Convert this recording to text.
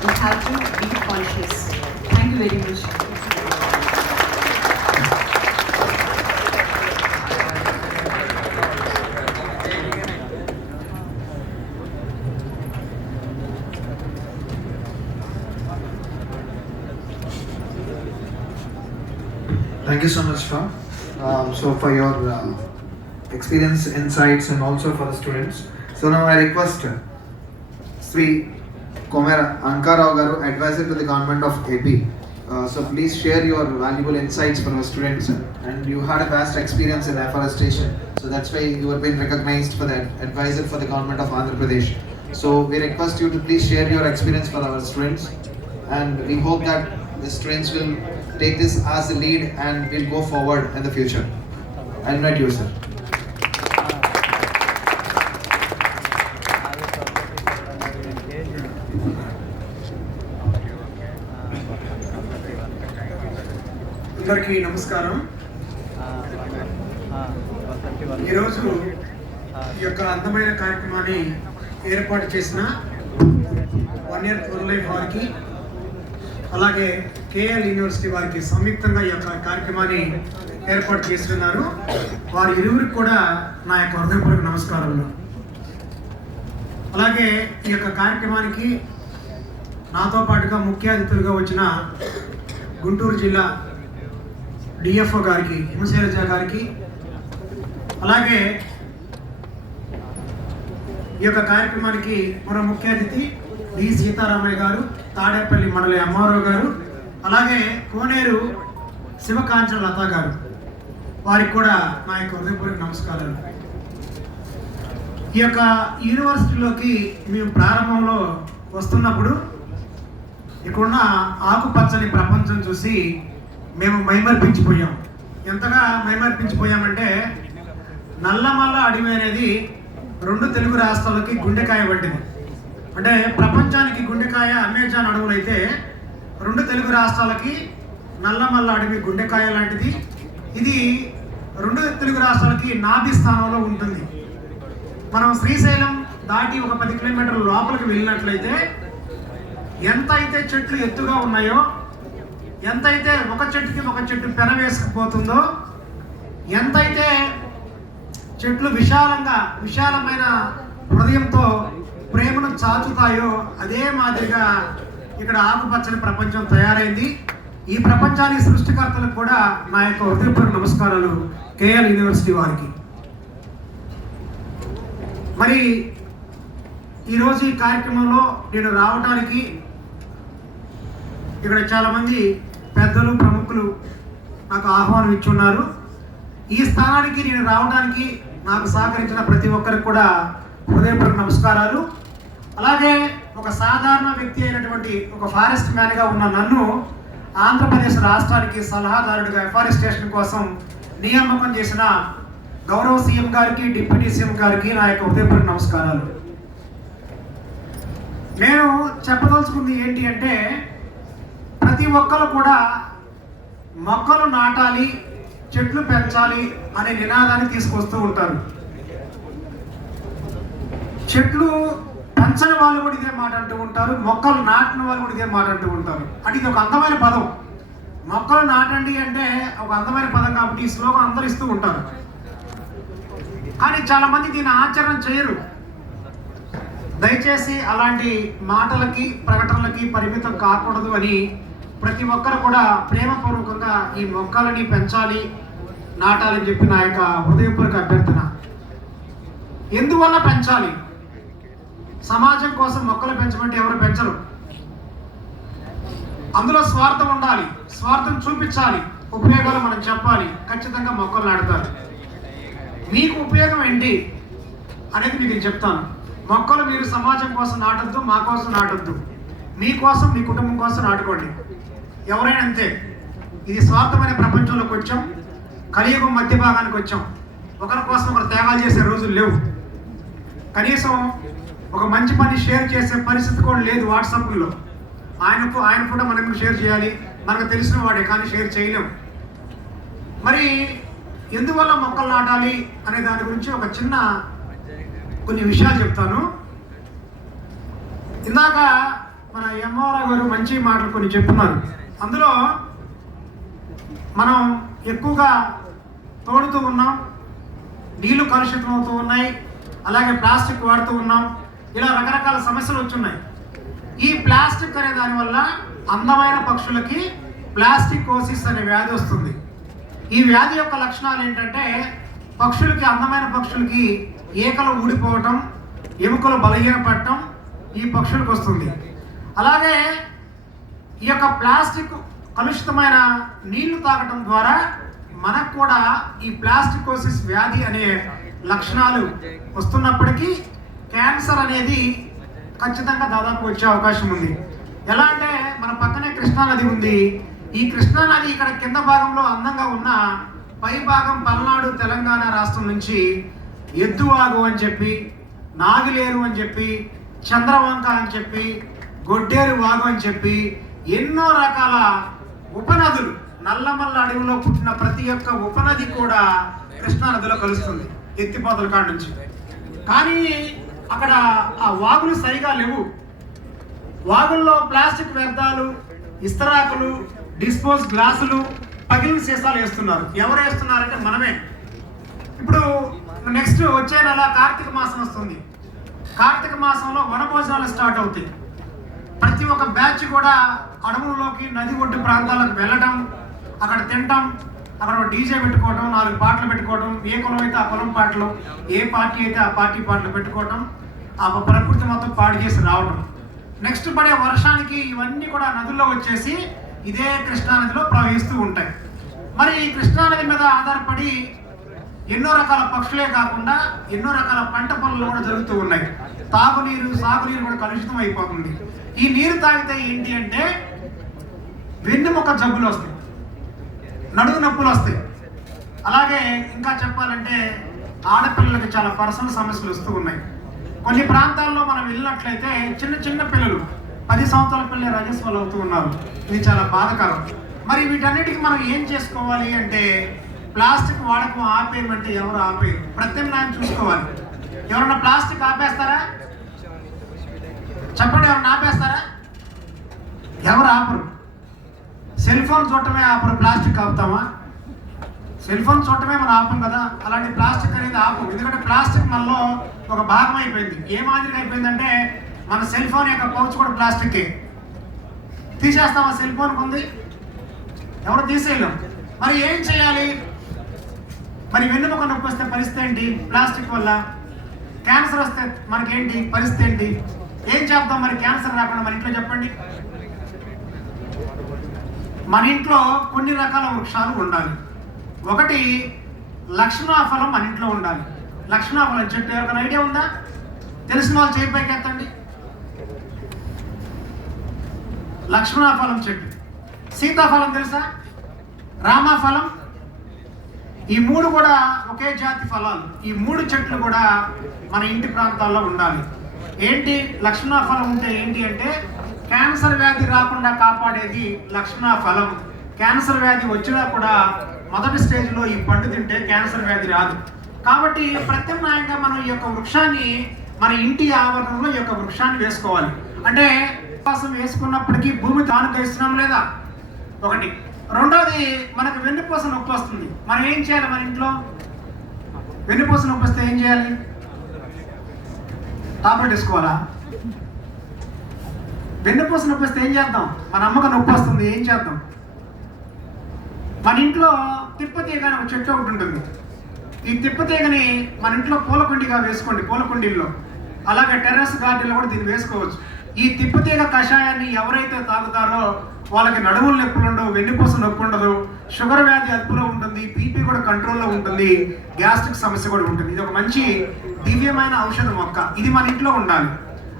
We have to be conscious. Thank you very much. Thank you so much, for your experience, insights, and also for the students. So now I request Sri Komera Ankarao Garu, Advisor to the Government of AP. So please share your valuable insights for our students. And you had a vast experience in afforestation, so that's why you have been recognized for the Advisor for the Government of Andhra Pradesh. So we request you to please share your experience for our students, and we hope that the students will take this as a lead and will go forward in the future. I invite you, sir. అందరికీ నమస్కారం. ఈరోజు ఈ యొక్క అందమైన కార్యక్రమాన్ని ఏర్పాటు చేసిన 1 year life వారికి, అలాగే కేఎల్ యూనివర్సిటీ వారికి సంయుక్తంగా ఈ యొక్క కార్యక్రమాన్ని ఏర్పాటు చేస్తున్నారు. వారి ఇరువురికి కూడా నా యొక్క హృదయపూర్వక నమస్కారములు. అలాగే ఈ యొక్క కార్యక్రమానికి నాతో పాటుగా ముఖ్య అతిథులుగా వచ్చిన గుంటూరు జిల్లా డిఎఫ్ఓ గారికి, హిమశైలజ గారికి, అలాగే ఈ యొక్క కార్యక్రమానికి మరో ముఖ్య అతిథి డి సీతారామయ్య గారు, తాడేపల్లి మండలి అమ్మారావు గారు, అలాగే కోనేరు శివకాంచన లత గారు, వారికి కూడా నా యొక్క హృదయపూర్వక నమస్కారాలు. ఈ యొక్క యూనివర్సిటీలోకి మేము ప్రారంభంలో వస్తున్నప్పుడు ఇక్కడున్న ఆకుపచ్చని ప్రపంచం చూసి మేము మైమర్పించిపోయాం. ఎంతగా మైమర్పించిపోయామంటే, నల్లమల్ల అడవి అనేది 2 తెలుగు రాష్ట్రాలకి గుండెకాయ వంటిది. అంటే ప్రపంచానికి గుండెకాయ అమెజాన్ అడవులు అయితే, 2 తెలుగు రాష్ట్రాలకి నల్లమల్ల అడవి గుండెకాయ లాంటిది. ఇది 2 తెలుగు రాష్ట్రాలకి నాభి స్థానంలో ఉంటుంది. మనం శ్రీశైలం దాటి ఒక 10 కిలోమీటర్ల లోపలికి వెళ్ళినట్లయితే ఎంత అయితే చెట్లు ఎత్తుగా ఉన్నాయో, ఎంతైతే ఒక చెట్టుకి ఒక చెట్టు పెన వేసుకుపోతుందో, ఎంతైతే చెట్లు విశాలమైన హృదయంతో ప్రేమను చాచుతాయో, అదే మాదిరిగా ఇక్కడ ఆకుపచ్చని ప్రపంచం తయారైంది. ఈ ప్రపంచానికి సృష్టికర్తలకు కూడా నా యొక్క హృదయపూర్వక నమస్కారాలు కేఎల్ యూనివర్సిటీ వారికి. మరి ఈరోజు ఈ కార్యక్రమంలో నేను రావడానికి ఇక్కడ చాలామంది పెద్దలు, ప్రముఖులు నాకు ఆహ్వానం ఇచ్చున్నారు. ఈ స్థానానికి నేను రావడానికి నాకు సహకరించిన ప్రతి ఒక్కరికి కూడా హృదయపూర్వక నమస్కారాలు. అలాగే ఒక సాధారణ వ్యక్తి అయినటువంటి ఒక ఫారెస్ట్ మ్యాన్గా ఉన్న నన్ను ఆంధ్రప్రదేశ్ రాష్ట్రానికి సలహాదారుడిగా ఎఫారెస్టేషన్ కోసం నియామకం చేసిన గౌరవ సీఎం గారికి, డిప్యూటీ సీఎం గారికి నా యొక్క హృదయపూర్వక నమస్కారాలు. నేను చెప్పదలుచుకుంది ఏంటి అంటే, ప్రతి ఒక్కరు కూడా మొక్కలు నాటాలి, చెట్లు పెంచాలి అనే నినాదాన్ని తీసుకొస్తూ ఉంటారు. చెట్లు పెంచని వాళ్ళు కూడా ఇదే మాట అంటూ ఉంటారు, మొక్కలు నాటిన వాళ్ళు కూడా ఇదే మాట అంటూ ఉంటారు. అంటే ఇది ఒక అందమైన పదం. మొక్కలు నాటండి అంటే ఒక అందమైన పదం కాబట్టి ఈ శ్లోకం అందరూ ఇస్తూ ఉంటారు. కానీ చాలామంది దీన్ని ఆచరణ చేయరు. దయచేసి అలాంటి మాటలకి, ప్రకటనలకి పరిమితం కాకూడదు అని ప్రతి ఒక్కరు కూడా ప్రేమపూర్వకంగా ఈ మొక్కలని పెంచాలి, నాటాలని చెప్పి నా యొక్క హృదయపూర్వక అభ్యర్థన. ఎందువల్ల పెంచాలి? సమాజం కోసం మొక్కలు పెంచమంటే ఎవరు పెంచరు. అందులో స్వార్థం ఉండాలి, స్వార్థం చూపించాలి, ఉపయోగాలు మనం చెప్పాలి, ఖచ్చితంగా మొక్కలు నాటుతారు. మీకు ఉపయోగం ఏంటి అనేది మీకు చెప్తాను. మొక్కలు మీరు సమాజం కోసం నాటొద్దు, మా కోసం నాటొద్దు, మీకోసం, మీ కుటుంబం కోసం నాటుకోండి. ఎవరైనా అంతే. ఇది స్వార్థమైన ప్రపంచంలోకి వచ్చాం, కలియుగం మధ్య భాగానికి వచ్చాం. ఒకరి కోసం ఒకరు త్యాగాలు చేసే రోజులు లేవు. కనీసం ఒక మంచి పని షేర్ చేసే పరిస్థితి కూడా లేదు వాట్సాప్లో. ఆయన కూడా మనకు షేర్ చేయాలి, మనకు తెలిసిన వాడే, కానీ షేర్ చేయలేం. మరి ఎందువల్ల మొక్కలు నాటాలి అనే దాని గురించి ఒక కొన్ని విషయాలు చెప్తాను. ఇందాక మన ఎంఆర్ఆ గారు మంచి మాటలు కొన్ని చెప్తున్నారు. అందులో మనం ఎక్కువగా తోడుతూ ఉన్నాం, నీళ్లు కలుషితం అవుతూ ఉన్నాయి, అలాగే ప్లాస్టిక్ వాడుతూ ఉన్నాం, ఇలా రకరకాల సమస్యలు వచ్చున్నాయి. ఈ ప్లాస్టిక్ అనే దానివల్ల అందమైన పక్షులకి ప్లాస్టికోసిస్ అనే వ్యాధి వస్తుంది. ఈ వ్యాధి యొక్క లక్షణాలు ఏంటంటే పక్షులకి, అందమైన పక్షులకి ఈకలు ఊడిపోవటం, ఎముకలు బలహీనపడటం ఈ పక్షులకు వస్తుంది. అలాగే ఈ యొక్క ప్లాస్టిక్ కలుషితమైన నీళ్లు తాగటం ద్వారా మనకు కూడా ఈ ప్లాస్టికోసిస్ వ్యాధి అనే లక్షణాలు వస్తున్నప్పటికీ క్యాన్సర్ అనేది ఖచ్చితంగా దాదాపు వచ్చే అవకాశం ఉంది. ఎలా అంటే మన పక్కనే కృష్ణానది ఉంది. ఈ కృష్ణానది ఇక్కడ కింద భాగంలో అందంగా ఉన్న పై భాగం పల్నాడు తెలంగాణ రాష్ట్రం నుంచి ఎద్దువాగు అని చెప్పి, నాగిలేరు అని చెప్పి, చంద్రవంక అని చెప్పి, గొడ్డేరు వాగు అని చెప్పి ఎన్నో రకాల ఉపనదులు, నల్లమల్ల అడవిలో పుట్టిన ప్రతి ఒక్క ఉపనది కూడా కృష్ణానదిలో కలుస్తుంది ఎత్తిపోతల కాడ నుంచి. కానీ అక్కడ ఆ వాగులు సరిగా లేవు. వాగుల్లో ప్లాస్టిక్ వ్యర్థాలు, ఇస్తరాకులు, డిస్పోజ్ గ్లాసులు, పగిలిన సీసాలు వేస్తున్నారు. ఎవరు వేస్తున్నారంటే మనమే. ఇప్పుడు నెక్స్ట్ వచ్చే నెల కార్తీక మాసం వస్తుంది. కార్తీక మాసంలో వనభోజనాలు స్టార్ట్ అవుతాయి. ప్రతి ఒక్క బ్యాచ్ కూడా అడవుల్లోకి, నది ఒడ్డు ప్రాంతాలకు వెళ్ళడం, అక్కడ తినటం, అక్కడ డీజే పెట్టుకోవడం, 4 పాటలు పెట్టుకోవడం, ఏ కులం అయితే ఆ కులం పాటలు, ఏ పార్టీ అయితే ఆ పార్టీ పాటలు పెట్టుకోవడం, ఆ ప్రకృతి మొత్తం పాడు చేసి రావడం. నెక్స్ట్ పడే వర్షానికి ఇవన్నీ కూడా నదుల్లో వచ్చేసి ఇదే కృష్ణానదిలో ప్రవహిస్తూ ఉంటాయి. మరి ఈ కృష్ణానది మీద ఆధారపడి ఎన్నో రకాల పక్షులే కాకుండా ఎన్నో రకాల పంట పనులు కూడా జరుగుతూ ఉన్నాయి. తాగునీరు, సాగునీరు కూడా కలుషితం అయిపోతుంది. ఈ నీరు తాగితే ఏంటి అంటే వెన్నెముక జబ్బులు వస్తాయి, నడుము నొప్పులు వస్తాయి. అలాగే ఇంకా చెప్పాలంటే ఆడపిల్లలకి చాలా పర్సనల్ సమస్యలు వస్తూ ఉన్నాయి. కొన్ని ప్రాంతాల్లో మనం వెళ్ళినట్లయితే చిన్న చిన్న పిల్లలు, 10 సంవత్సరాల పిల్లలు రజస్వాలు అవుతూ ఉన్నారు. ఇది చాలా బాధాకరం. మరి వీటన్నిటికీ మనం ఏం చేసుకోవాలి అంటే ప్లాస్టిక్ వాడకం ఆపేయమంటే ఎవరు ఆపేయరు, ప్రత్యామ్నాయం చూసుకోవాలి. ఎవరన్నా ప్లాస్టిక్ ఆపేస్తారా? చెప్పండి, ఎవరన్నా ఆపేస్తారా? ఎవరు ఆపరు. సెల్ ఫోన్ చూడటమే ఆపరు, ప్లాస్టిక్ ఆపుతామా? సెల్ ఫోన్ చూడటమే మనం ఆపం కదా. అలాంటి ప్లాస్టిక్ అనేది ఆపం. ఎందుకంటే ప్లాస్టిక్ మనలో ఒక భాగం అయిపోయింది. ఏ మాదిరిగా అయిపోయిందంటే మన సెల్ ఫోన్ యొక్క పౌచ్ కూడా ప్లాస్టిక్కే. తీసేస్తామా? సెల్ ఫోన్కి ఉంది, ఎవరు తీసేయలేం. మరి ఏం చేయాలి? మరి వెన్నుముక నొప్పి వస్తే పరిస్థితి ఏంటి? ప్లాస్టిక్ వల్ల. క్యాన్సర్ వస్తే మనకేంటి పరిస్థితి ఏంటి? ఏం చేద్దాం మరి క్యాన్సర్ రాకుండా మన ఇంట్లో? చెప్పండి. మన ఇంట్లో కొన్ని రకాల వృక్షాలు ఉండాలి. ఒకటి లక్ష్మణఫలం మన ఇంట్లో ఉండాలి. లక్ష్మణఫలం చెట్టు ఎవరికైనా ఐడియా ఉందా? తెలిసిన వాళ్ళు చేయి పైకి ఎత్తండి. లక్ష్మణఫలం చెట్టు. సీతాఫలం తెలుసా? రామఫలం. ఈ 3 కూడా ఒకే జాతి ఫలాలు. ఈ 3 చెట్లు కూడా మన ఇంటి ప్రాంతాల్లో ఉండాలి. ఏంటి లక్ష్మణఫలం ఉంటే ఏంటి అంటే క్యాన్సర్ వ్యాధి రాకుండా కాపాడేది లక్ష్మణఫలం. క్యాన్సర్ వ్యాధి వచ్చినా కూడా మొదటి స్టేజ్లో ఈ పండు తింటే క్యాన్సర్ వ్యాధి రాదు. కాబట్టి ప్రత్యామ్నాయంగా మనం ఈ యొక్క వృక్షాన్ని మన ఇంటి ఆవరణలో ఈ యొక్క వృక్షాన్ని వేసుకోవాలి. అంటే కోసం వేసుకున్నప్పటికీ భూమి తాను ఇస్తున్నాం లేదా? ఒకటి. రెండోది, మనకు వెన్నుపూస నొప్పి వస్తుంది. మనం ఏం చేయాలి? మన ఇంట్లో వెన్నుపూస నొప్పి వస్తే ఏం చేయాలి? టాబ్లెట్ వేసుకోవాలా? వెన్నుపూస నొప్పి వస్తే ఏం చేద్దాం? మన అమ్మకు నొప్పి వస్తుంది, ఏం చేద్దాం? మన ఇంట్లో తిప్పతీగ అనే ఒక చెట్టు ఒకటి ఉంటుంది. ఈ తిప్పతీగని మన ఇంట్లో పూలకుండిగా వేసుకోండి, పూలకుండీల్లో. అలాగే టెర్రస్ గార్డెన్లో కూడా దీన్ని వేసుకోవచ్చు. ఈ తిప్పతీగ కషాయాన్ని ఎవరైతే తాగుతారో వాళ్ళకి నడుముల నొప్పులు ఉండవు, వెన్నుపూస నొప్పి ఉండదు, షుగర్ వ్యాధి అదుపులో ఉంటుంది, బీపీ కూడా కంట్రోల్లో ఉంటుంది, గ్యాస్ట్రిక్ సమస్య కూడా ఉంటుంది. ఇది ఒక మంచి దివ్యమైన ఔషధ మొక్క. ఇది మన ఇంట్లో ఉండాలి.